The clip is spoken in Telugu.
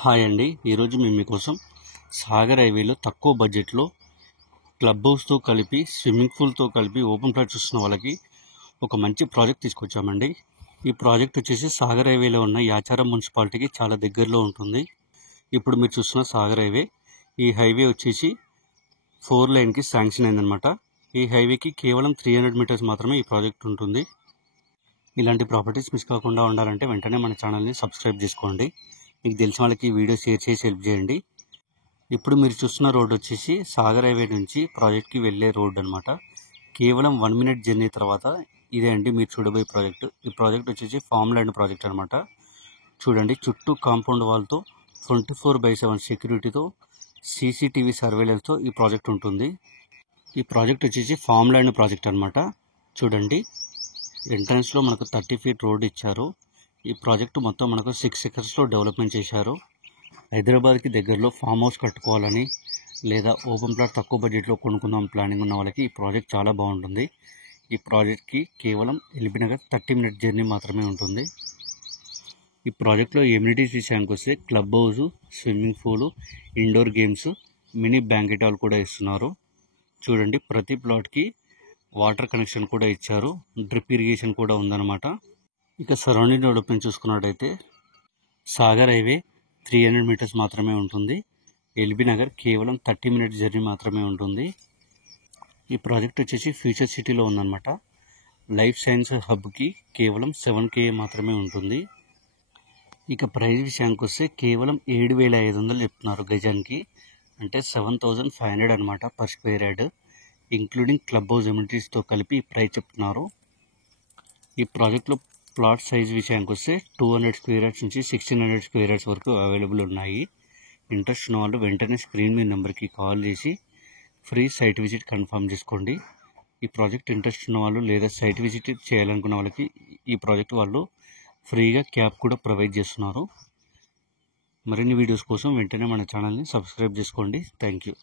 హాయ్ అండి. ఈరోజు మేము మీకోసం సాగర్ హైవేలో తక్కువ బడ్జెట్లో క్లబ్ హౌస్తో కలిపి స్విమ్మింగ్ పూల్తో కలిపి ఓపెన్ ప్లాట్ చూస్తున్న వాళ్ళకి ఒక మంచి ప్రాజెక్ట్ తీసుకొచ్చామండి. ఈ ప్రాజెక్ట్ వచ్చేసి సాగర్ హైవేలో ఉన్న యాచారం మున్సిపాలిటీకి చాలా దగ్గరలో ఉంటుంది. ఇప్పుడు మీరు చూస్తున్న సాగర్ హైవే, ఈ హైవే వచ్చేసి 4 లైన్కి శాంక్షన్ అయిందనమాట. ఈ హైవేకి కేవలం 300 మీటర్స్ మాత్రమే ఈ ప్రాజెక్ట్ ఉంటుంది. ఇలాంటి ప్రాపర్టీస్ మిస్ కాకుండా ఉండాలంటే వెంటనే మన ఛానల్ని సబ్స్క్రైబ్ చేసుకోండి. మీకు తెలిసిన వాళ్ళకి వీడియో షేర్ చేసి హెల్ప్ చేయండి. ఇప్పుడు మీరు చూస్తున్న రోడ్ వచ్చేసి సాగర్ హైవే నుంచి ప్రాజెక్ట్కి వెళ్ళే రోడ్ అనమాట. కేవలం 1 మినిట్ జర్నీ తర్వాత ఇదే అండి మీరు చూడబోయే ప్రాజెక్ట్. ఈ ప్రాజెక్ట్ వచ్చేసి ఫామ్ ల్యాండ్ ప్రాజెక్ట్ అనమాట. చూడండి, చుట్టూ కాంపౌండ్ వాల్తో 24/7 సెక్యూరిటీతో CCTV సర్వేలెన్స్తో ఈ ప్రాజెక్ట్ ఉంటుంది. ఈ ప్రాజెక్ట్ వచ్చేసి ఫామ్ ల్యాండ్ ప్రాజెక్ట్ అనమాట. చూడండి, ఎంట్రన్స్లో మనకు 30 ఫీట్ రోడ్ ఇచ్చారు. ఈ ప్రాజెక్టు మొత్తం మనకు 6 ఎకర్స్లో డెవలప్మెంట్ చేశారు. హైదరాబాద్కి దగ్గరలో ఫామ్ హౌస్ కట్టుకోవాలని లేదా ఓపెన్ ప్లాట్ తక్కువ బడ్జెట్లో కొనుక్కుందాం ప్లానింగ్ ఉన్న వాళ్ళకి ఈ ప్రాజెక్ట్ చాలా బాగుంటుంది. ఈ ప్రాజెక్ట్కి కేవలం ఎల్బీ నగర్ 30 మినిట్ జర్నీ మాత్రమే ఉంటుంది. ఈ ప్రాజెక్ట్లో ఎమ్యూనిటీస్ విషయానికి వస్తే club house, swimming pool, indoor games, mini banquet hall కూడా ఇస్తున్నారు. చూడండి, ప్రతి ప్లాట్కి వాటర్ కనెక్షన్ కూడా ఇచ్చారు. డ్రిప్ ఇరిగేషన్ కూడా ఉందన్నమాట. ఇక సరౌండింగ్ డెవలప్మెంట్ చూసుకున్నట్టయితే సాగర్ హైవే 300 మీటర్స్ మాత్రమే ఉంటుంది. ఎల్బీ నగర్ కేవలం 30 మినిట్స్ జర్నీ మాత్రమే ఉంటుంది. ఈ ప్రాజెక్ట్ వచ్చేసి ఫ్యూచర్ సిటీలో ఉందన్నమాట. లైఫ్ సైన్స్ హబ్కి కేవలం 7 KA మాత్రమే ఉంటుంది. ఇక ప్రైస్ విషయానికి వస్తే కేవలం 7,500 చెప్తున్నారు గజానికి, అంటే 7,500 అనమాట per square yard, including club house ఎమ్యూనిటీస్తో కలిపి ఈ ప్రైస్ చెప్తున్నారు. ఈ ప్రాజెక్ట్లో ప్లాట్ సైజ్ విషయానికి వస్తే 200 స్క్వేర్ యార్డ్స్ నుంచి 1600 స్క్వేర్ యార్డ్స్ వరకు అవైలబుల్ ఉన్నాయి. ఇంట్రెస్ట్ ఉన్న వాళ్ళు వెంటనే స్క్రీన్ మీ నెంబర్కి కాల్ చేసి ఫ్రీ సైట్ విజిట్ కన్ఫర్మ్ చేసుకోండి. ఈ ప్రాజెక్ట్ ఇంట్రెస్ట్ ఉన్న వాళ్ళు లేదా సైట్ విజిట్ చేయాలనుకున్న వాళ్ళకి ఈ ప్రాజెక్ట్ వాళ్ళు ఫ్రీగా క్యాబ్ కూడా ప్రొవైడ్ చేస్తున్నారు. మరిన్ని వీడియోస్ కోసం వెంటనే మన ఛానల్ని సబ్స్క్రైబ్ చేసుకోండి. Thank you.